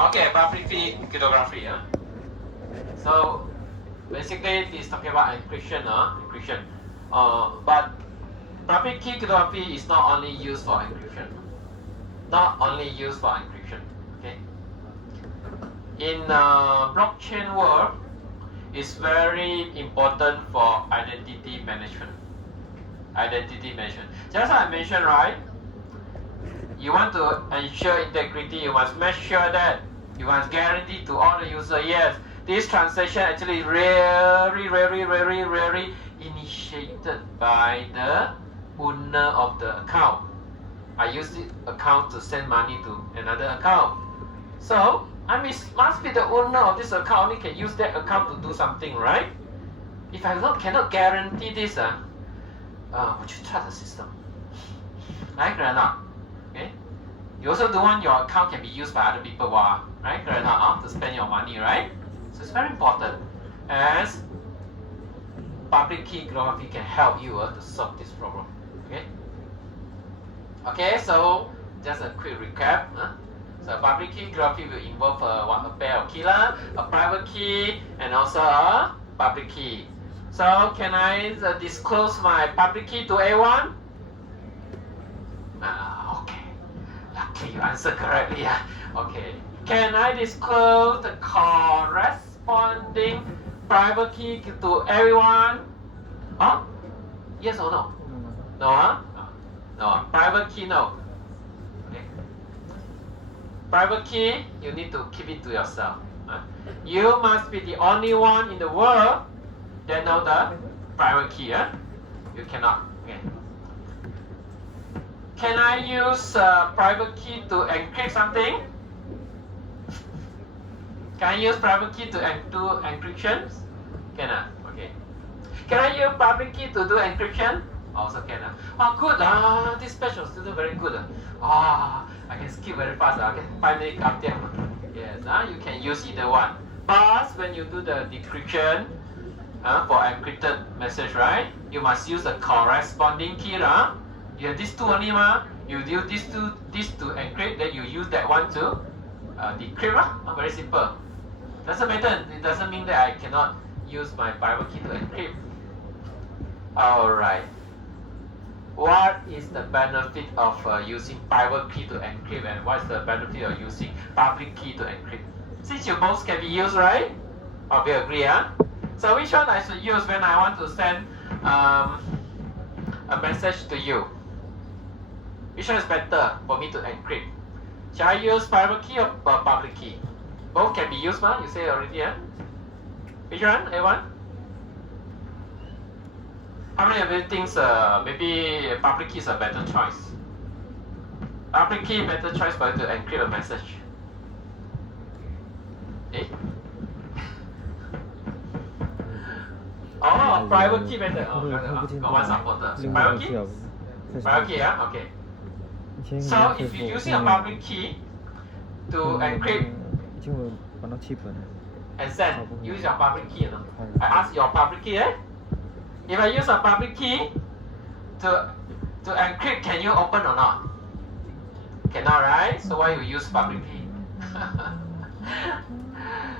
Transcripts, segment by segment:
Okay, public key cryptography. So basically, this is talking about encryption. Encryption. But public key cryptography is not only used for encryption. Not only used for encryption. Okay. In blockchain world, it's very important for identity management. Identity management. Just as I mentioned, right? You want to ensure integrity. You must make sure that you must guarantee to all the users, yes, this transaction actually rarely initiated by the owner of the account. I use the account to send money to another account. So I must be the owner of this account. Only can use that account to do something, right? If I cannot guarantee this, would you trust the system? Right or not? Okay. You also don't want your account can be used by other people, right? Or not, to spend your money, right? So it's very important. As public key cryptography can help you to solve this problem. Okay. Okay. So just a quick recap. So public key cryptography will involve a pair of key, a private key, and also a public key. So can I disclose my public key to everyone? Okay. Luckily you answered correctly. Okay. Can I disclose the corresponding private key to everyone? Yes or no? No, No. Private key, no. Okay. Private key, you need to keep it to yourself. You must be the only one in the world that know the private key. You cannot. Okay. Can I use private key to encrypt something? Can I use private key to do encryption? Can I? Okay. Can I use public key to do encryption? Also can. Oh, good. This special student very good. I can skip very fast. I can 5 minutes up there. Yes. You can use either one. But when you do the decryption for encrypted message, right? You must use the corresponding key, You have these two only, You use these to encrypt, then you use that one to decrypt, Very simple. Doesn't matter. It doesn't mean that I cannot use my private key to encrypt. Alright. What is the benefit of using private key to encrypt, and what is the benefit of using public key to encrypt? Since you both can be used, right? We agree, So which one I should use when I want to send a message to you? Which one is better for me to encrypt? Shall I use private key or public key? Both can be used, You say already, Which one, everyone? How many of you think maybe public key is a better choice? Public key better choice for you to encrypt a message. Private key better. Got one supporter. Private key? Private key, Okay. So if you're using a public key to encrypt and send, use your public key. I ask your public key, If I use a public key to encrypt, can you open or not? Cannot, right? So why you use public key?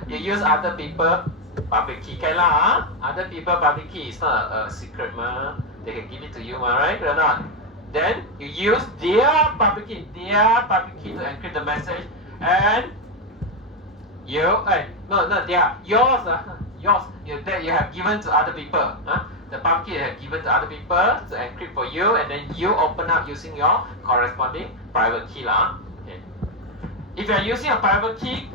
You use other people public key, can Other people public key is not a secret, They can give it to you, right? Or not? Then you use their public key to encrypt the message, and yours, that you have given to other people, The public key you have given to other people to encrypt for you, and then you open up using your corresponding private key, Okay. If you are using a private key,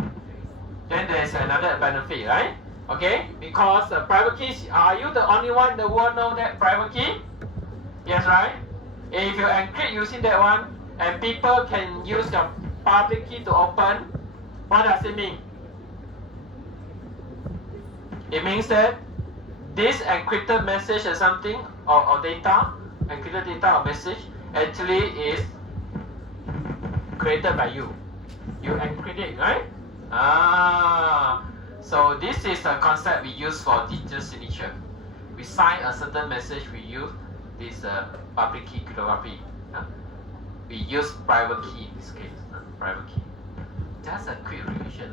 then there is another benefit, right? Okay, because the private keys, are you the only one in the world know that private key? Yes, right? If you encrypt using that one, and people can use your public key to open, what does it mean? It means that this encrypted message or something, or data, encrypted data or message, actually is created by you. You encrypt it, right? So this is the concept we use for digital signature. We sign a certain message, we use this public key cryptography. We use private key in this case, private key. just a quick revision.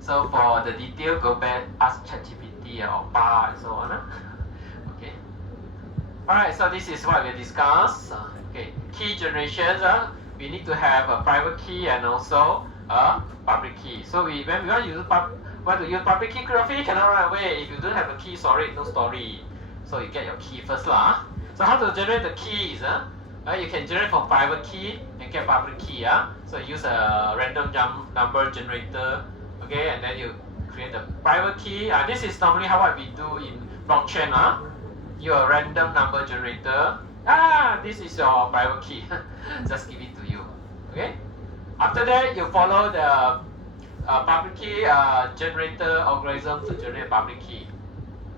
So for the detail, go back, ask ChatGPT or Bar and so on. Okay. Alright, so this is what we discussed. Okay, key generations. We need to have a private key and also a public key. So when we want to use public key cryptography, cannot run away. If you don't have a key, sorry, no story. So you get your key first lah. So how to generate the keys? You can generate from private key and get public key. So use a random number generator. Okay, and then you create the private key. This is normally what we do in blockchain. Your random number generator. This is your private key. Just give it to you. Okay. After that, you follow the public key generator algorithm to generate public key.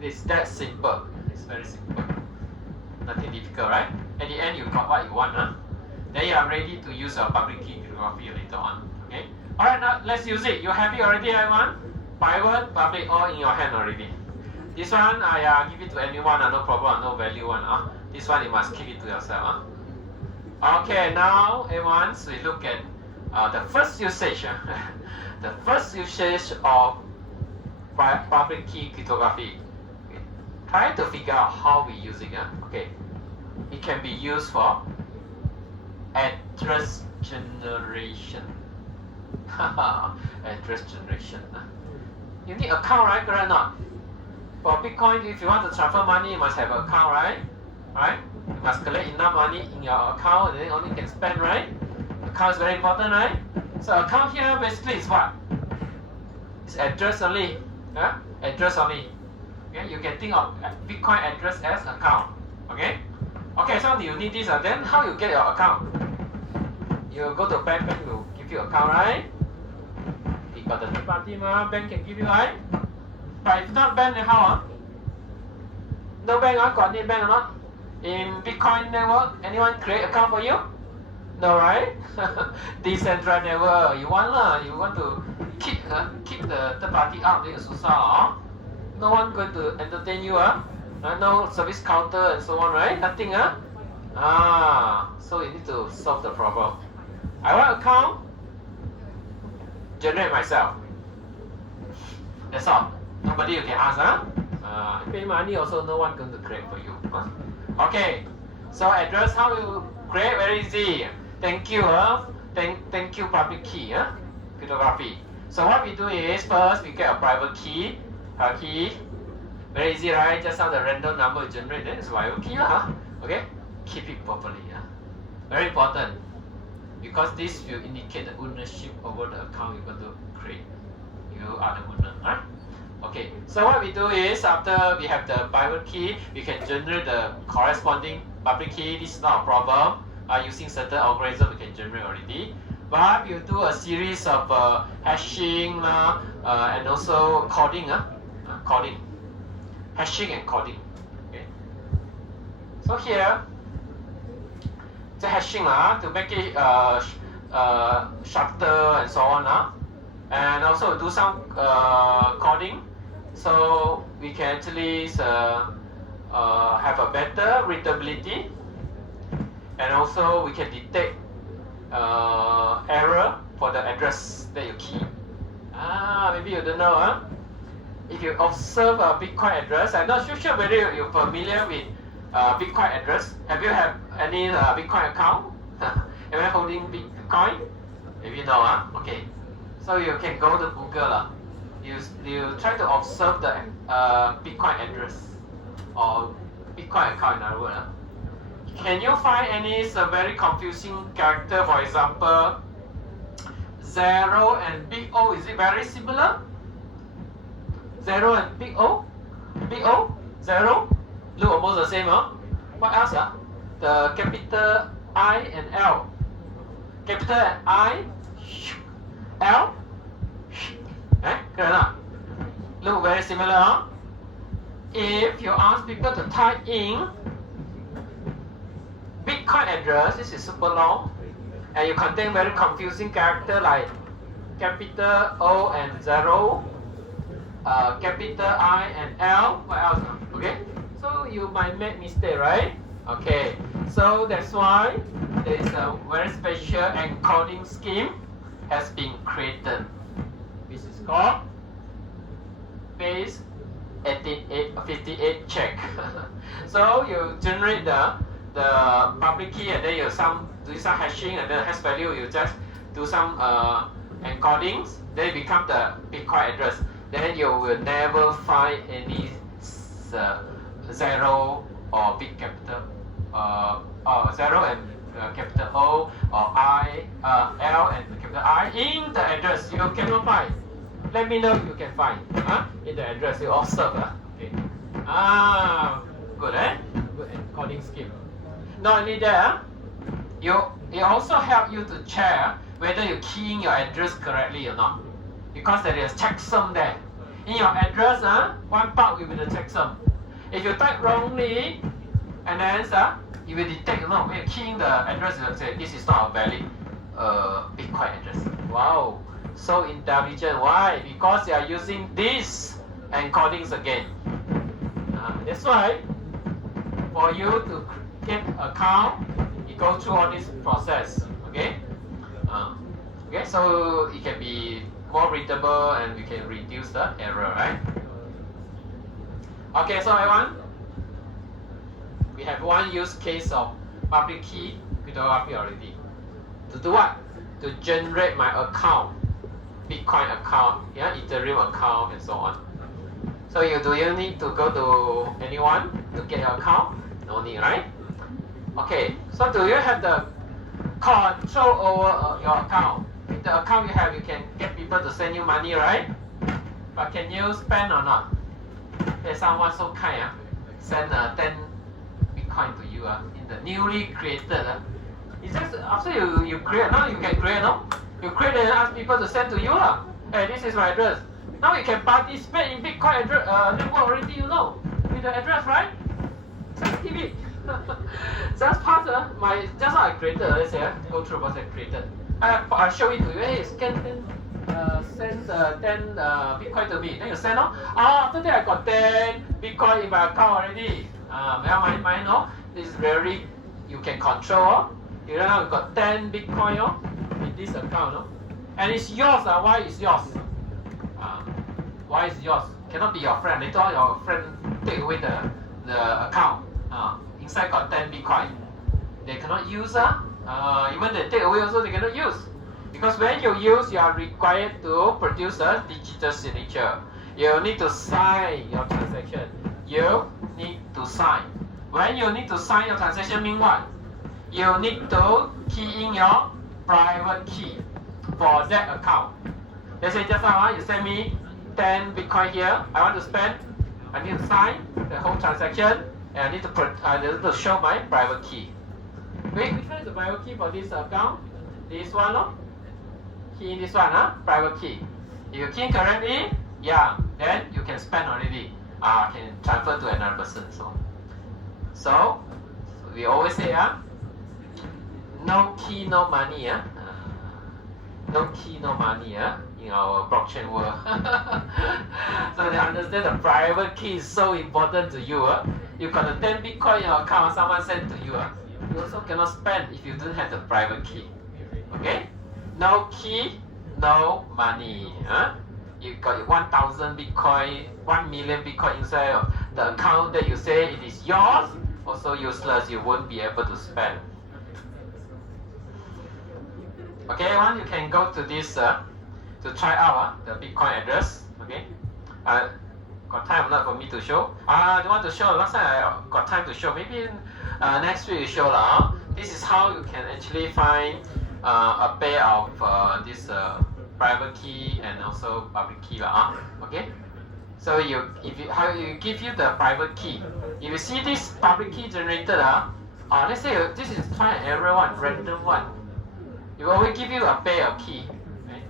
It's that simple. It's very simple. Nothing difficult, right? At the end, you got what you want. Then you are ready to use your public key cryptography later on. Okay. Alright, now let's use it. You happy already, everyone? Private, public, all in your hand already. This one, I give it to anyone, no problem, no value one. This one, you must keep it to yourself. Okay, now everyone, so we look at the first usage. The first usage of public key cryptography. Okay. Try to figure out how we use it. Okay, it can be used for address generation. Address generation. You need account, right? Correct or not? For Bitcoin, if you want to transfer money, you must have an account, right? Right? You must collect enough money in your account and then only can spend, right? Account is very important, right? So account here basically is what? It's address only. Address only. Okay, you can think of Bitcoin address as account. Okay? Okay, so you need this, then how you get your account? You go to bank will give you account, right? You got the third party, bank can give you, right? But if not bank, then how? No bank, got any bank or not? In Bitcoin network, anyone create account for you? No, right? Decentralized network, you want to keep the third party out, then you susah. No one going to entertain you, no service counter and so on, right? Nothing, so you need to solve the problem. I want account, generate myself. That's all. Nobody you can ask, pay money also no one going to create for you. Okay, so address how you create, very easy. Thank you, thank you public key, cryptography. So what we do is first we get a private key, very easy, right? Just have the random number generate, then it's private key, okay? Keep it properly, very important, because this will indicate the ownership over the account you're going to create. You are the owner, right? Okay, so what we do is after we have the private key, we can generate the corresponding public key. This is not a problem. Using certain algorithm, we can generate already. But you do a series of hashing and also coding, hashing and coding. Okay. So here, the hashing to make it shorter and so on, and also do some coding, so we can actually have a better readability, and also we can detect error for the address that you key. Maybe you don't know, if you observe a Bitcoin address, I'm not sure whether you're familiar with Bitcoin address. Have you had any Bitcoin account? Am I holding Bitcoin? Maybe no, okay. So you can go to Google. You try to observe the Bitcoin address or Bitcoin account in other words. Can you find any very confusing character? For example, 0 and big O, is it very similar? 0 and big O? Big O? 0? Look almost the same, What else? The capital I and L. Capital I, L. Look very similar, If you ask people to type in Bitcoin address, this is super long, and you contain very confusing character like capital O and 0, capital I and L. What else? Okay, so you might make mistake, right? Okay, so that's why there is a very special encoding scheme has been created, which is called base 58 check. So you generate the public key and then you do some hashing and then hash value you just do some encodings, then it become the Bitcoin address. Then you will never find any zero or big capital or zero and capital O or I, L and capital I in the address. You cannot find. Let me know if you can find in the address. You observe. Okay. Good, eh? Good encoding scheme. Not only that, it also help you to check whether you keying your address correctly or not, because there is checksum there. In your address, one part will be the checksum. If you type wrongly, and then you will detect, when you're keying the address, you will say this is not a valid Bitcoin address. Wow, so intelligent. Why? Because they are using these encodings again. That's why for you to get account, you go through all this process. Okay. Okay, so it can be more readable and we can reduce the error, right? Okay, so everyone, we have one use case of public key cryptography already. To do what? To generate my account, Bitcoin account, Ethereum account, and so on. So do you need to go to anyone to get your account? No need, right? Okay, so do you have the control over your account? With the account you have, you can get people to send you money, right? But can you spend or not? There's someone so kind, send 10 Bitcoin to you in the newly created. It's just after you create, now you can create, no? You create and ask people to send to you. Hey, this is my address. Now you can participate in Bitcoin network already, with the address, right? Just give it. Just pass just now I created, let's say, go through what I created. I'll show it to you. Hey, send 10 Bitcoin to me. Then you send, after that I got 10 Bitcoin in my account already. Mine, no? This is very, you can control. You know, you got 10 Bitcoin in this account, no? And it's yours. Why is yours? Why is yours? Cannot be your friend. Later on, your friend take away the account. Inside got 10 Bitcoin. They cannot use. Even they take away also, they cannot use. Because when you use, you are required to produce a digital signature. You need to sign your transaction. You need to sign. When you need to sign your transaction, mean what? You need to key in your private key for that account. Let's say just now you send me 10 Bitcoin here. I want to spend. I need to sign the whole transaction, and I need to show my private key. Wait, which one is the private key for this account? This one, no? Key in this one, private key. If you key correctly, then you can spend already. Can transfer to another person. So we always say, no key, no money. No key, no money. In our blockchain world. So they understand the private key is so important to you. You got a 10 Bitcoin in your account, someone sent to you. You also cannot spend if you don't have the private key. Okay? No key, no money. You got 1,000 Bitcoin, 1 million Bitcoin inside of the account that you say it is yours, also useless. You won't be able to spend. Okay, everyone, you can go to this to try out the Bitcoin address. Okay, got time or not for me to show? I want to show. Last time I got time to show. Maybe next week you show lah. This is how you can actually find a pair of this private key and also public key lah. Okay, so how you give you the private key. If you see this public key generated let's say this is try and error one, random one. It will always give you a pair of key. Okay?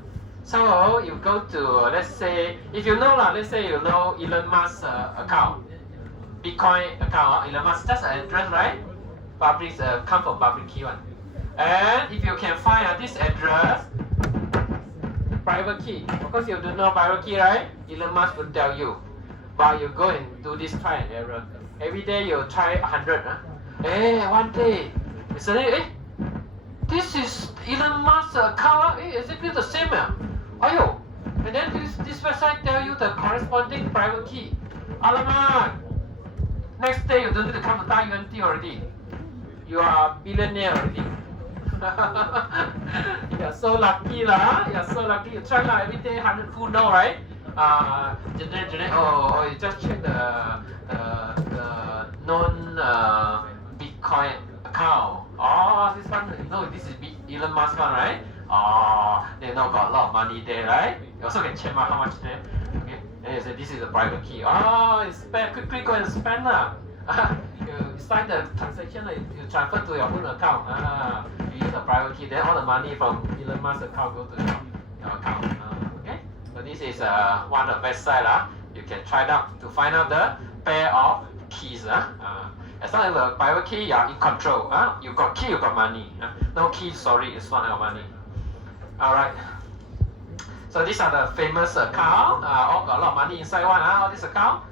So you go to, let's say, if you know let's say you know Elon Musk's account, Bitcoin account, Elon Musk, that's an address, right? Public come from public key one. And if you can find this address, private key. Of course you don't know private key, right? Elon Musk will tell you. But you go and do this try and error. Every day you try 100. One day, you suddenly, this is Elon Musk's account. Exactly the same. Ayo. And then this website tell you the corresponding private key. Alamak. Next day you don't need to come to Thai UNT already. You are a billionaire already. You're so lucky lah. You're so lucky. You try lah every day 100 full no, right? Generate. Oh, you just check the known Bitcoin account. Oh, this one. You know this is Elon Musk one, right? Oh, they know got a lot of money there, right? You also can check how much there. Okay. And you say this is a private key. Oh, it's spend. Quickly go and spend lah. You sign the transaction, you transfer to your own account. You use a private key, then all the money from Elon Musk's account go to your account. Okay, so this is one of the website. You can try it out to find out the pair of keys. As long as the private key, you are in control. You got key, you got money. No key, sorry, it's not your money. Alright. So these are the famous account. All got a lot of money inside one. All this account.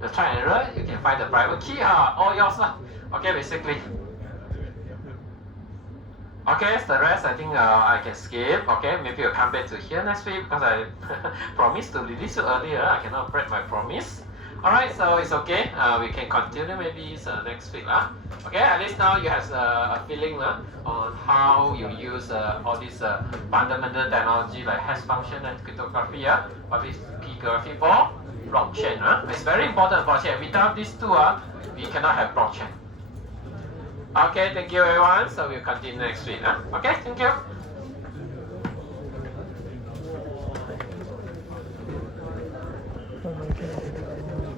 You try and error, you can find the private key, all yours lah. Okay, basically. Okay, so the rest I think I can skip. Okay, maybe I'll come back to here next week because I promised to release it earlier. I cannot break my promise. Alright, so it's okay. We can continue maybe next week. Okay, at least now you have a feeling on how you use all this fundamental technology like hash function and cryptography, public cryptography for blockchain. It's very important blockchain. Without these two, we cannot have blockchain. Okay, thank you everyone. So we'll continue next week. Okay, thank you.